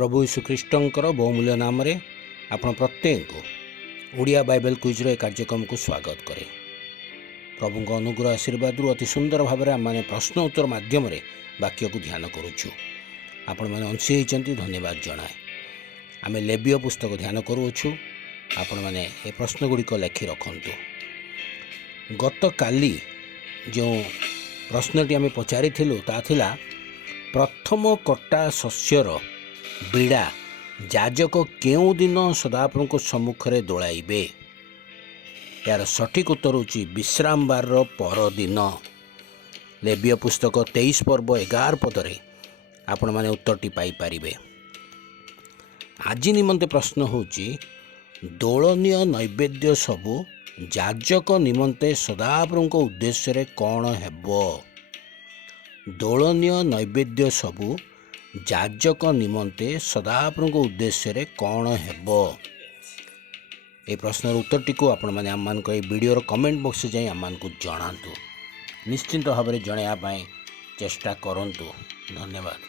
प्रभु यीशुख्रीष्टर बहुमूल्य नाम रे आपण प्रत्येक को ओडिया बाइबल क्विज रो कार्यक्रम को स्वागत करे। प्रभु को अनुग्रह आशीर्वाद अति सुंदर भाव में आम प्रश्न उत्तर माध्यम रे वाक्य को ध्यान करुचु। आपण मैंने अंशी होती धन्यवाद जनाए। आम लेबीय पुस्तक ध्यान करुचु। आपण मैंने ये प्रश्न गुड़िक लेखि रखंतु। गत काली जो प्रश्नटी आम पचारि ता थिला प्रथम कटा शस्यर बिड़ा जाजक केउं दिन सदाप्रभु सम्मुखें दोलाइबे। यार सठिक उत्तर होची विश्राम बार परदिन। लेबीय पुस्तक 23 पर्व 11 पदरे आपण माने उत्तरटी पाई परिबे। आज निमंते प्रश्न होची दोलनीय नैवेद्य सबु जाजक निमंते सदाप्रभु उद्देश्य रे कौन हेबो। दोलनीय नैवेद्य सबु जाजक निमंते सदाप्रभु उद्देश्य रे कौन हेबो। ए प्रश्नर उत्तरटी को आपण माने आम मान वीडियो कमेंट बॉक्स जाई आम मान को जणांतु। निश्चिंत भाव में जणाया चेष्टा करंतु। धन्यवाद।